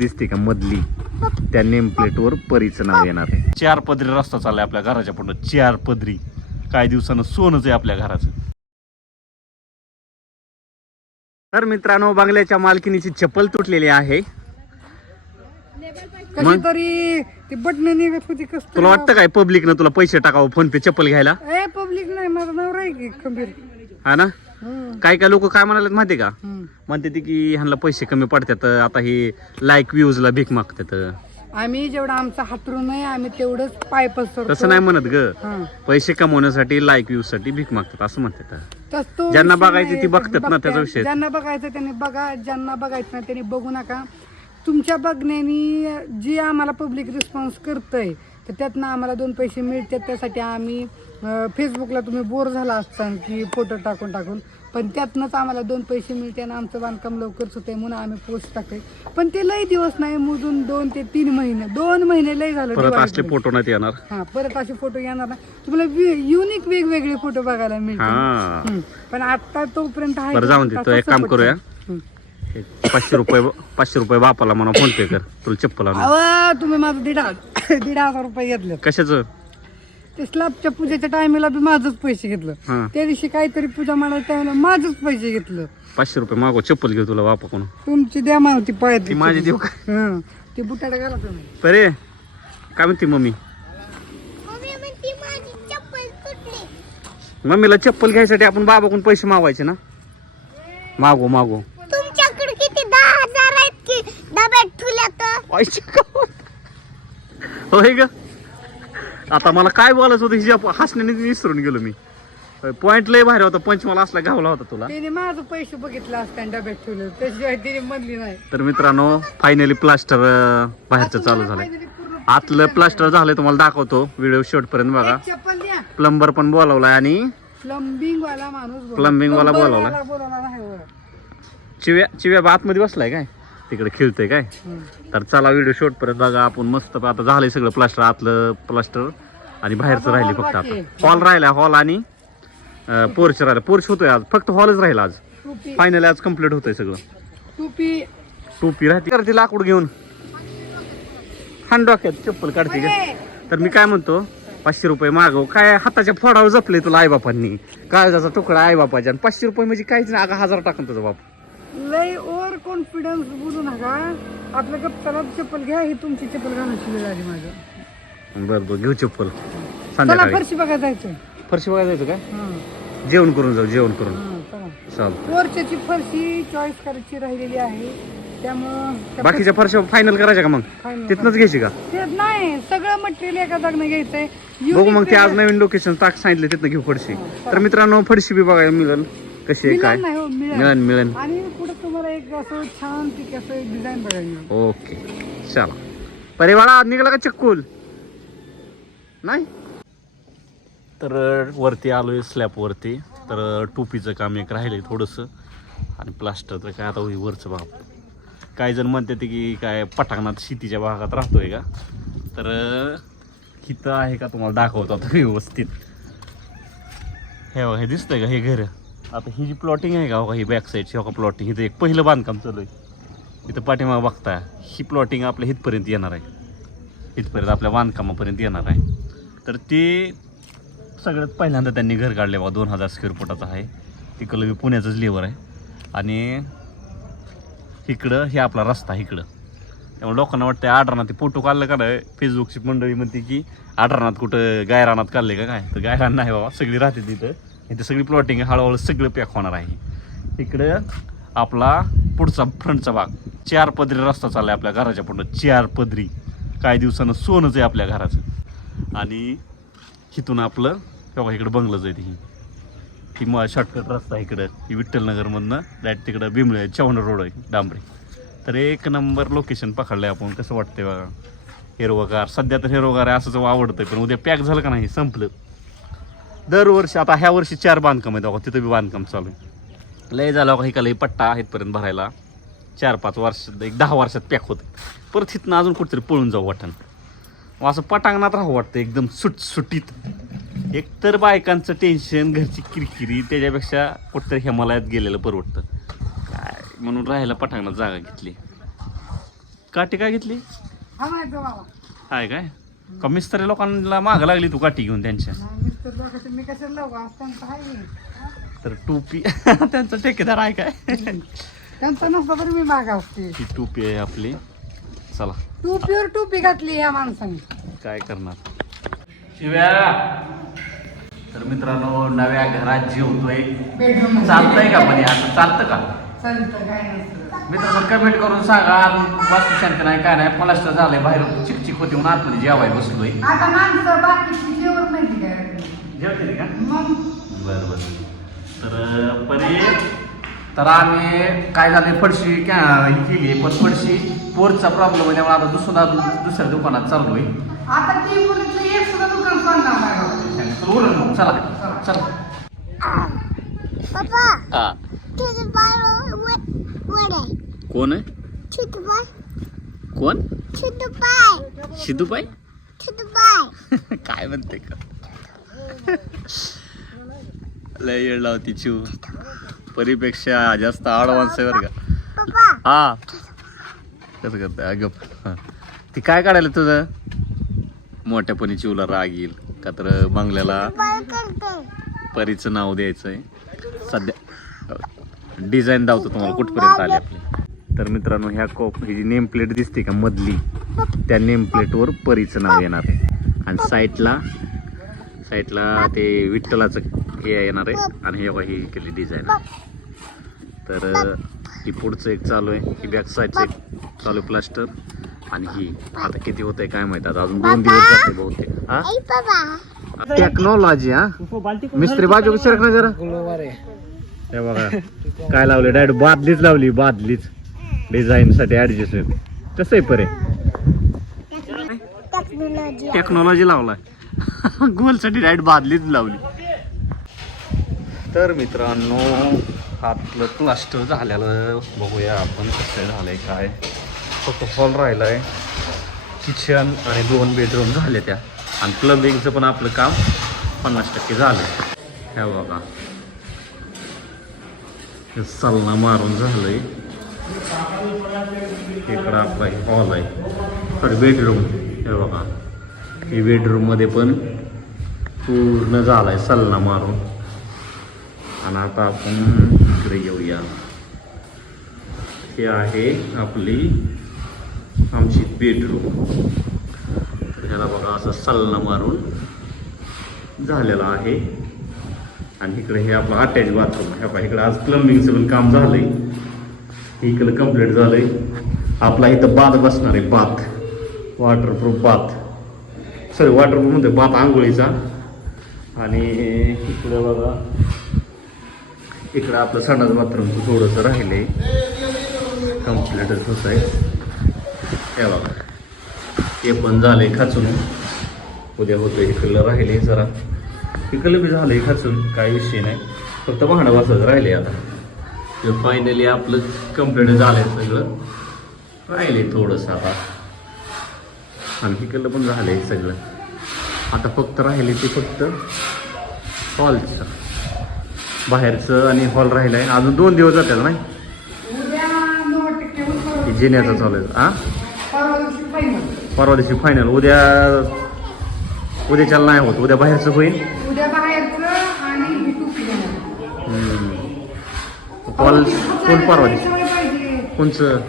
दिसते का मधली? त्या नेम वर परीचं नाव येणार आहे. चार पदरी रस्ता चाललाय आपल्या घराच्या पुढं. चार पदरी काही दिवसानं सोनच आहे आपल्या घराचं. तर मित्रांनो बंगल्याच्या मालकिनीची चप्पल तुटलेली आहे. कशी तरी ती बटन निघत होती कस तुला वाटतं काय पब्लिकनं तुला पैसे टाकावं फोन पे चप्पल घ्यायला? ए पब्लिक नाही माझं नाव आहे की खंबीर. हा ना? काय काय लोक काय म्हणाले माहितीये का. म्हणते ती की ह्यांना पैसे कमी पडतात आता हे लाईक व्ह्यूजला भीक मागतात आम्ही जेवढं आमचा हातरून नाही आम्ही तेवढंच पाय पसरतो तसं नाही म्हणत ग हा. पैसे कमवण्यासाठी लाईक व्ह्यूजसाठी भीक मागतात असं म्हणतात तो ज्यांना विषय बघायचं नाही, ती बघतात ना. त्याचा विषय. ज्यांना बघायचं त्यांनी बघा ज्यांना बघायचं नाही त्यांनी बघू नका तुमच्या बघण्याने जी आम्हाला पब्लिक रिस्पॉन्स करतंय तर त्यातनं आम्हाला दोन पैसे मिळतात त्यासाठी आम्ही फेसबुकला तुम्ही बोर झाला असता की फोटो टाकून टाकून पण त्यातनंच आम्हाला दोन पैसे मिळते आणि आमचं बांधकाम लवकरच होतंय म्हणून आम्ही पोस्ट टाकतोय. पण ते लय दिवस नाही मोजून दोन ते तीन महिने दोन महिने लय झालं परत. असले फोटो नाही येणार? हा परत असे फोटो येणार ना तुम्हाला युनिक वेगवेगळे फोटो बघायला मिळतील. हा. हम्म. पण आता तोपर्यंत आहे जाऊन एक काम करूया. पाचशे रुपये पाचशे रुपये बापाला म्हणा फोन पे कर. तुला चप्पल आणून तुम्ही माझं दीड हजार दीड हजार रुपये घेतले कशाचं? ते स्लॅबच्या पूजेच्या टायमिंगला बी माझंच पैसे घेतलं. हा. त्या दिवशी काहीतरी पूजा मांडायच्या टायमिंगला माझंच पैसे घेतलं. पाचशे रुपये मागो चप्पल घेऊ तुला बापा कोण तुमची द्या मला ती पाय ती माझी देऊ का? ती बुटाडा घाला तुम्ही. काय म्हणते मम्मी? मम्मी म्हणती माझी चप्पल तुटली. मम्मीला चप्पल घ्यायसाठी आपण बाबाकडून पैसे मागवायचे ना? मागो मागो तुमच्याकडे किती दहा हजार आहेत की डब्यात ठुल्या तर पैसे का होय ग. आता मला काय बोलायचं होतं हिच्या हसण्याने विसरून गेलो मी. पॉइंट लय भारी होता पंच मला असला घावला होता तुला. तिने माझं पैसे बघितलं असताना डब्यात ठेवलं त्याशिवाय तिने म्हणली नाही. तर मित्रांनो फायनली प्लास्टर बाहेरचं चालू झालंय. पूर्ण आतलं प्लास्टर झालंय तुम्हाला दाखवतो. व्हिडिओ शेवटपर्यंत बघा. एक चप्पल द्या. प्लंबर पण बोलावलाय आणि प्लंबिंग वाला माणूस. Plumbing वाला बोलावला. चिव्या चिव्या बा आतमध्ये बसलाय काय? तिकडे खेळतोय काय. तर चला व्हिडिओ शेवटपर्यंत बघा. आपण मस्त आता झालंय सगळं प्लास्टर आतलं प्लास्टर आणि बाहेरचं राहिले फक्त आता. हॉल राहिला हॉल आणि पोर्च राहिला. पोर्च होतोय आज. फक्त हॉलच राहिला आज. फायनली आज कंप्लीट होतंय सगळं. टोपी. टोपी राहते. करते लाकूड घेऊन. हान डोक्यात चप्पल काढते का? तर मी काय म्हणतो पाचशे रुपये मागव. काय हाताच्या फोडावर जपले तुला आईबापांनी? काळजाचा तुकडा आईबापाच्या. आणि पाचशे रुपये म्हणजे काहीच नाही. अगं हजार टाकून तुझा बाप. लय ओव्हर कॉन्फिडन्स बोलू नका. आपल्या गप्पाला चप्पल घ्या ही तुमची चप्पल घालून वेळ आली माझं बरं बरं घेऊ चप्पल. चला संध्याकाळी. फरशी बघा जायचं फरशी बघायला जायचं हा, जेवण करून जाऊ जेवण करून. वरच्याची फरशी चॉईस करायची राहिलेली आहे. त्यामुळं त्या बाकीच्या फरशा फायनल करायच्या का मग? Final तिथनच घ्यायची का? ते नाही सगळं मटेरियल एका जागनं घ्यायचंय. बघू मग ते आज नवीन लोकेशन टाक सांगितले तिथनं घेऊ फडशी तर मित्रांनो फडशी बी बघायला मिळेल. कशी आहे काय? नाही हो मिळेल. मिळेल मिळेल. आणि एक असं छान पिक असं एक डिझाईन बघायला मिळेल. ओके चला. परे बाळा निघाला का चक्कूल? नाही? तर वरती आलोय स्लॅब वरती. तर टोपीचं काम एक राहिलंय थोडंसं. आणि प्लास्टर तर काय आता होई वरचं भाग. काही जण म्हणते ते की काय पटांगणात शेतीच्या भागात राहतोय का? तर हिथं आहे का तुम्हाला दाखवतो आता व्यवस्थित. हे बघा हे दिसतंय का हे घर? आता ही जी प्लॉटिंग आहे का हो का ही बॅक साईडची हो का प्लॉटिंग इथं एक पहिलं बांधकाम चालू आहे. इथं पाठीमागं बघता ही प्लॉटिंग आपल्या इथपर्यंत येणार आहे. इथपर्यंत आपल्या बांधकामापर्यंत येणार आहे. तर ते सगळ्यात पहिल्यांदा त्यांनी घर काढले बघा दोन हजार स्क्वेअर फुटाचं आहे. तिकडलं मी पुण्याचंच लेवर आहे. आणि इकडं हे आपला रस्ता इकडं. त्यामुळे लोकांना वाटतं आढरणात ते फोटो काढलं का नाही? फेसबुकची मंडळी म्हणते की आढरणात कुठं? गायरानात काढले का काय? तर गायरान नाही बाबा सगळी राहते तिथं. इथे सगळी प्लॉटिंग हळूहळू सगळं पॅक होणार आहे. इकडं आपला पुढचा फ्रंटचा भाग. चार पदरी रस्ता चाललाय आपल्या घराच्या पुढं. चार पदरी. काही दिवसानं सोनंच आहे आपल्या घराचं. आणि इथून आपलं तेव्हा इकडं बंगलंच आहे ही. ही मग शॉर्टकट रस्ता आहे इकडं. ही विठ्ठलनगरमधनं डायरेक्ट तिकडं बिमळे चव्हाण रोड आहे डांबरे. तर एक नंबर लोकेशन पकडलं आहे आपण. कसं वाटतंय बघा. हिरवगार. सध्या तर हिरवगार आहे असंच आवडतं पण उद्या पॅक झालं का नाही? संपलं. दरवर्षी आता ह्या वर्षी चार बांधकाम आहेत बघा तिथं बी बांधकाम चालू आहे. लय झालं बघा इकडे पट्टा आहे इथपर्यंत भरायला. चार पाच वर्ष एक दहा वर्षात पॅक होते. परत इथनं अजून कुठेतरी पळून जाऊ वाटण. असं पटांगणात राहू वाटतं एकदम सुटसुटीत एकतर बायकांचं टेन्शन घरची किरकिरी त्याच्यापेक्षा कुठतरी हिमालयात गेलेलं परवडतं. काय म्हणून राहायला पटांगणात जागा घेतली. काठी काय घेतली? हाय काय? का मिस्त्री लोकांना माग लागली तू काठी घेऊन त्यांच्या. लावू? आज त्यांचं आहे. तर टोपी. त्यांचा ठेकेदार आहे काय? त्यांचं नसतं तरी मी मागा असते. ही टोपी आहे आपली. चला. टोपीवर टोपी घातली ह्या माणसाने. काय करणार? शिव्या. तर मित्रांनो नव्या घरात जेवतोय. बेडरूम चालतंय का पण हे असं? चालतं का? चालतं काय नसतं. मित्रांनो कमेंट करून सांगा. वास्तू शांती नाही काय नाही. प्लास्टर झालंय बाहेर चिकचिक होती म्हणून आतमध्ये जेवाय बसलोय आता माणसं बाकीची काय जेवते का मग बर बर तर परी तर आम्ही काय झाले फडशी ही केली पण फडशी पोरचा प्रॉब्लेम आहे त्यामुळे आता दुसऱ्या दुसऱ्या दुकानात चाललोय आता ती मुलीतलं एक सुद्धा दुकान सोडणार नाही बाबा. तर उरलं मग, चला चला पप्पा हा तुझं बाळ वर आहे कोण आहे बाळ कोण बाळ काय म्हणते का लय येड लावती चिव परीपेक्षा जास्त ॲडव्हान्स आहे बरं का. हा. कसं करते अगं. ती काय काढायला तुझं? मोठ्यापणी चिवला राग येईल. का तर बंगल्याला परीचं नाव द्यायचंय. सध्या डिझाईन दावतो तुम्हाला कुठपर्यंत आले आपले. तर मित्रांनो ह्या कोप ही जी नेम प्लेट दिसते का मधली त्या नेम प्लेटवर परीचं नाव येणार आहे. आणि साईडला साईडला ते विठ्ठलाचं हे येणार आहे. आणि हे बघा ही केली डिझाईन तर ही पुढचं एक चालू आहे. ही बॅक साईडचं एक चालू आहे प्लास्टर आणि ही आता किती होत आहे काय माहिती? आता अजून दोन दिवस जाते बहुतेक. हा? टेक्नॉलॉजी हा? मिस्त्री बाजू सरक ना जरा. हे बघा काय लावले डायरेक्ट बादलीच लावली बादलीच. डिझाईन साठी ऍडजस्टमेंट कसं आहे परे? टेक्नॉलॉजी टेक्नॉलॉजी लावलाय. गोलसाठी डायरेक्ट बादलीच लावली. तर मित्रांनो हातलं प्लास्टर झालेलं बघूया आपण कसं झालंय काय? फक्त हॉल राहिलाय. किचन आणि दोन बेडरूम झाले त्या. आणि प्लंबिंगचं पण आपलं काम पन्नास टक्के झालं हे बघा. हे सल्ला मारून झालंय. इकडं आपला हॉल आहे. सॉरी बेडरूम हे बघा. हे बेडरूममध्ये पण पूर्ण झाला आहे सल्ला मारून. आणि आता आपण इकडे येऊया. हे आहे आपली आमची बेडरूम तर ह्याला बघा असं सल्ला मारून झालेला आहे. आणि इकडे हे आपलं अटॅच बाथरूम हे बघा इकडे आज प्लंबिंगचं पण काम झालं आहे इकडं कंप्लीट झालंय. आपला इथं बाथ बसणार आहे bath waterproof bath sorry waterproof म्हणते बाथ आंघोळीचा. आणि इकडं बघा. इकडं आपलं संडास बाथरूमचं थोडंसं राहिलंय. कम्प्लीटच होत आहे. हे बघा. हे पण झालंय खाचून. उद्या होतं इकडलं राहिले जरा. इकडलं बी झालंय खाचून. काही विषय नाही. फक्त भांडं बसायचं राहिले आता. फायनली आपलं कंप्लीट झालंय सगळं. राहिले थोडंसं आता. आणि इकडलं पण झालंय सगळं. आता फक्त राहिले ते फक्त हॉलचं बाहेरचं आणि हॉल राहिलं आहे अजून दोन दिवस जातात नाही? जिन्याचं चालू आहे. हा परवा दिवशी final. परवा दिवशी फायनल उद्या उद्याच्याला नाही होत. उद्या बाहेरचं होईल उद्या बाहेरचं आणि ही टोपी देणार. कॉल कोण परवा दिवशी कोणचं?